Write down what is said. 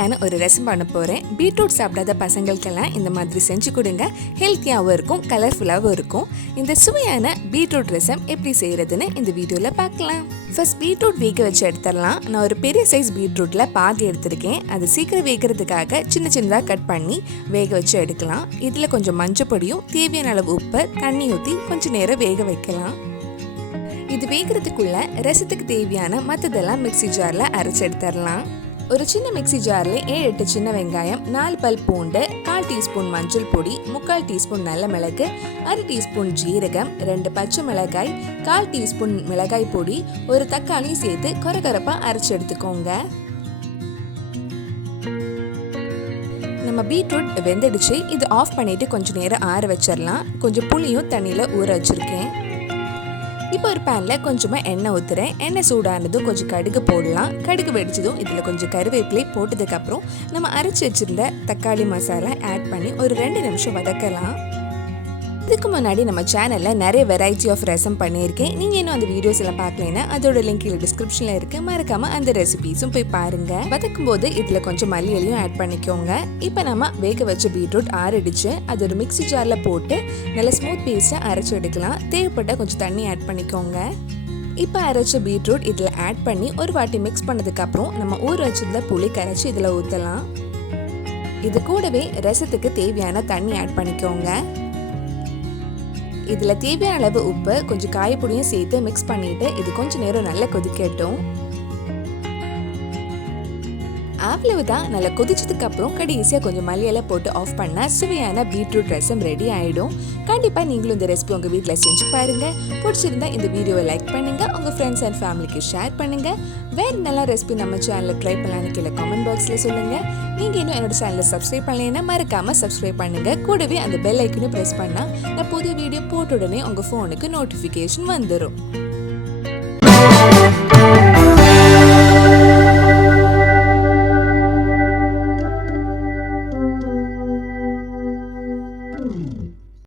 ஹெல்த்தியான ஒரு ரசம் பண்ண போகிறேன். பீட்ரூட் சாப்பிடாத பசங்களுக்கெல்லாம் இந்த மாதிரி செஞ்சு கொடுங்க. ஹெல்த்தியாகவும் இருக்கும், கலர்ஃபுல்லாகவும் இருக்கும். இந்த சுவையான பீட்ரூட் ரசம் எப்படி செய்கிறதுன்னு இந்த வீடியோவில் பார்க்கலாம். ஃபர்ஸ்ட் பீட்ரூட் வேக வச்சு எடுத்துடலாம். நான் ஒரு பெரிய சைஸ் பீட்ரூட்டில் பாதி எடுத்திருக்கேன். அது சீக்கிரம் வேகிறதுக்காக சின்ன சின்னதாக கட் பண்ணி வேக வச்சு எடுக்கலாம். இதில் கொஞ்சம் மஞ்சள் பொடியும் தேவையான அளவு உப்பு தண்ணி ஊற்றி கொஞ்சம் நேரம் வேக வைக்கலாம். இது வேகிறதுக்குள்ள ரசத்துக்கு தேவையான மற்றதெல்லாம் மிக்சி ஜாரில் அரைச்சி எடுத்துடலாம். ஒரு சின்ன மிக்சி ஜாரில் 7-8 சின்ன வெங்காயம், 4 பல் பூண்டு, 1/4 டீஸ்பூன் மஞ்சள் பொடி, 3/4 டீஸ்பூன் நல்ல மிளகு, 1/2 டீஸ்பூன் ஜீரகம், 2 பச்சை மிளகாய், 1/4 டீஸ்பூன் மிளகாய் பொடி, ஒரு தக்காளி சேர்த்து கொரகொரப்பாக அரைச்சி எடுத்துக்கோங்க. நம்ம பீட்ரூட் வெந்துடுச்சு. இது ஆஃப் பண்ணிவிட்டு கொஞ்சம் நேரம் ஆற வச்சிடலாம். கொஞ்சம் புளியும் தண்ணியில் ஊற வச்சுருக்கேன். இப்போ ஒரு பேனில் கொஞ்சமாக எண்ணெய் ஊற்றுறேன். எண்ணெய் சூடானதும் கொஞ்சம் கடுகு போடலாம். கடுகு வெடிச்சதும் இதில் கொஞ்சம் கருவேப்பிலை போட்டதுக்கப்புறம் நம்ம அரைச்சி வச்சுருந்த தக்காளி மசாலா ஆட் பண்ணி ஒரு 2 நிமிஷம் வதக்கலாம். இதுக்கு முன்னாடி நம்ம சேனலில் நிறைய வெரைட்டி ஆஃப் ரசம் பண்ணியிருக்கேன். நீங்கள் இன்னும் அந்த வீடியோஸ் எல்லாம் பார்க்கலைன்னா அதோட லிங்க் கீழே டிஸ்கிரிப்ஷனில் இருக்குது. மறக்காமல் அந்த ரெசிபீஸும் போய் பாருங்கள். வதக்கும் போது இதில் கொஞ்சம் மல்லியலையும் ஆட் பண்ணிக்கோங்க. இப்போ நம்ம வேக வச்ச பீட்ரூட் ஆறிடுச்சு. அது ஒரு மிக்சி ஜாரில் போட்டு நல்லா ஸ்மூத் பேஸ்ட்டாக அரைச்சி எடுக்கலாம். தேவைப்பட்டால் கொஞ்சம் தண்ணி ஆட் பண்ணிக்கோங்க. இப்போ அரைச்ச பீட்ரூட் இதில் ஆட் பண்ணி ஒரு வாட்டி மிக்ஸ் பண்ணதுக்கப்புறம் நம்ம ஊற வச்சிருந்த புளி கரைச்சி இதில் ஊற்றலாம். இது கூடவே ரசத்துக்கு தேவையான தண்ணி ஆட் பண்ணிக்கோங்க. இதில் தேவையான அளவு உப்பு கொஞ்சம் காயப்பொடியும் சேர்த்து மிக்ஸ் பண்ணிவிட்டு இது கொஞ்சம் நேரம் நல்லா கொதிக்கட்டும். அவ்வளவுதான். நல்லா கொதிச்சதுக்கு அப்புறம் கடைசியாக கொஞ்சம் மல்லியெல்லாம் போட்டு ஆஃப் பண்ணால் சுவையான பீட்ரூட் ரசம் ரெடி ஆகிடும். கண்டிப்பாக நீங்களும் இந்த ரெசிபி உங்கள் வீட்டில் செஞ்சு பாருங்கள். பிடிச்சிருந்தா இந்த வீடியோவை லைக் பண்ணுங்கள், உங்கள் ஃப்ரெண்ட்ஸ் அண்ட் ஃபேமிலிக்கு ஷேர் பண்ணுங்கள். வேறு நல்ல ரெசிபி நம்ம சேனலில் ட்ரை பண்ணலான்னு கீழே கமெண்ட் பாக்ஸில் சொல்லுங்கள். நீங்கள் இன்னும் என்னோட சேனலை சப்ஸ்கிரைப் பண்ணலைன்னா மறக்காமல் சப்ஸ்கிரைப் பண்ணுங்கள். கூடவே அந்த பெல் ஐக்கனையும் ப்ரெஸ் பண்ணால் நான் புது வீடியோ போட்ட உடனே உங்கள் ஃபோனுக்கு நோட்டிஃபிகேஷன் வந்துடும்.